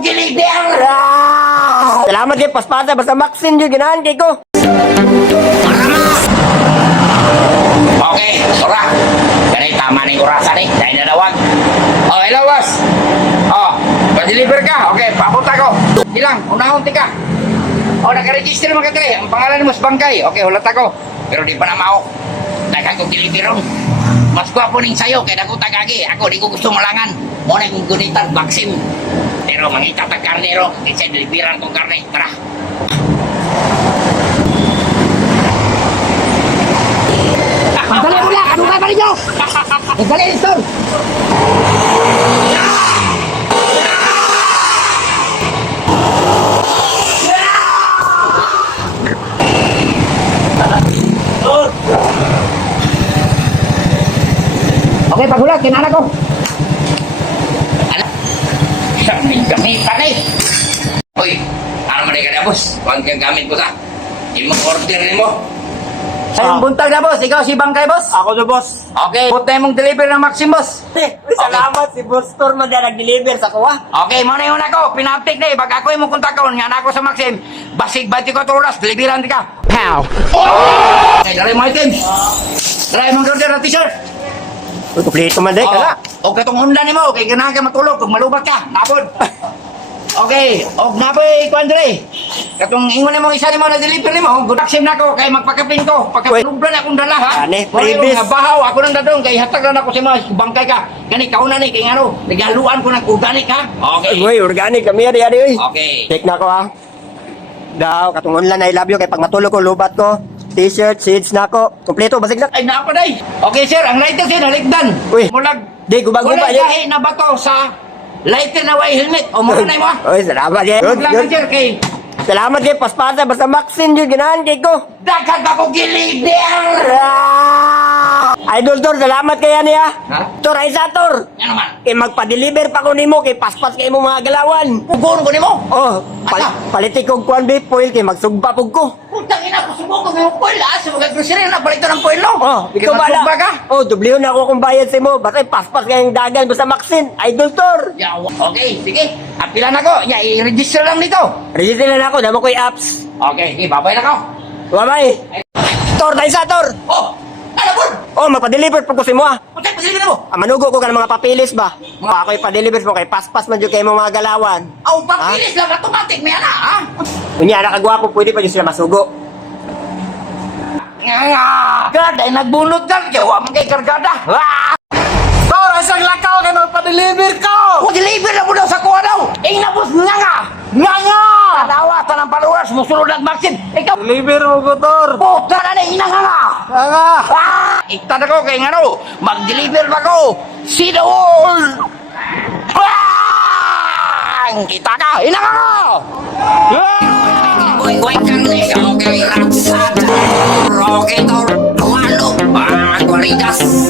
gilider! Salamat kay paspasa basta Maxine yung ginahan kay ko. Okay, ora. Ganay tama na yung orasan eh. Dahil nalawag. Oh, hello, boss. Oh, pa-deliver ka. Okay, papunta ko. Ilang, unahon tika. Oh, naka-register mo ka tiri. Ang pangalan mo, Bangkay. Okay, hulat ako. Pero di pa na mao. Daghang kong deliver ron. Mas gwapo ning sayo, kaya ako tagagi. Ako, di ko gusto malangan. Muna yung gunitan, Maxim. Pero mangita tag karne ro. Kasi deliveran kong karne. Tara. Pagdali mo lang, ano ka pa ninyo? Pagdali, Stor! Okay, pagulat, kinana ko. Saan may gamitan eh? Uy, ano man ka na, boss? Huwag kang gamit ko sa. Imong order mo. Sayang buntag na, boss. Ikaw si Bangkay, boss? Ako na, boss. Okay, put na mong deliver ng Maxim, boss. Salamat si Boss Stor man na nag-deliver sa kuha. Okay, muna yung ako. Pinaptik na eh. Pag ako yung kontak ko, nga na ako sa Maxim. Basig 24 oras, deliveran ka. Pow! Okay, dali mo item. Dali mong order na t-shirt. Kompleto man, ka na. O katong Honda ni mo, kay ganahan ka matulog, kung malubat ka, napod. Okay, og napoy Kuandre. Katong ingon ni mo isa ni mo na deliver ni mo, good sim na ko kay magpakapin ko. Pagkapulublan akong dala ha. Ane, previous previous. bahaw ako nang dadong kay hatag na ako si mga Bangkay ka. Gani kauna ni kay ano, nagaluan ko ng organic ha. Okay. Uy, organic kami ari uy. Okay. Take na ko ha. Daw, katong online I love you kay pag matulog ko lubat ko. T-shirt, seeds na ko. Kompleto basig na. Ay naapa day. Okay sir, ang lighter sir halikdan. Uy. Mulag Di gubag-guba Kulay yan. lahi na bato sa lighter na way helmet. O muna na mo. Uy, salamat yan. Good, Lang good. sir kay Salamat kay paspasa basta Maxine yung ginahan kay ko. daghan ako gilider. Idol Tor, salamat kaya niya. Ha? Tor, ay sa Tor. Ano man? Kay magpa-deliver pa ko nimo kay paspas kay mo mga galawan. Ugon ko nimo. Oh, paliti kog kuan beef foil kay magsugba pug ko. Putang ina ko subo ko ng poil ah. Sa mga grocery na balito ng poil no. Oh, ikaw ba Magsugba ka? Oh, dublihon na ako kung bayad sa mo. Basta paspas kayong dagan basta Maxine. Idol Tor. Yawa. Okay, sige. Apila na ko. Ya, i-register lang dito. Register na ako, damo ko yung apps. Okay, sige, babay na ko. Wamay. Tor, dahil sa Tor. Oh, ano po? Oh, mapadeliver po ko si mo ah. Putay, pasilin mo. Manugo ko ka ng mga papilis ba? Ako ipa-deliver mo kay paspas man dyan kayo mga galawan. Oh, papilis lang. Automatic, may ana, ha? Kunya, nakagwapo, pwede pa dyan sila masugo. Nga, God, ay nagbunot ka. Yawa mo kay kargada. Ah! Tor, isang lakaw kayo magpa-deliver ko! Oh, deliver na mo daw sa kuha daw. Inabos nga nga. Nga nga! Tanawa, tanang followers, musulod ng vaccine. Ikaw, Deliver mo ko, Tor! puta na na, ina nga nga. Nga nga! Ah! Ikta na ko kay ano, mag-deliver na ko. See the world! Ah! Kita ka, ina nga nga. Kuy kang ligaw kay Ratsada. Rocket or Tualo, Bagwarigas.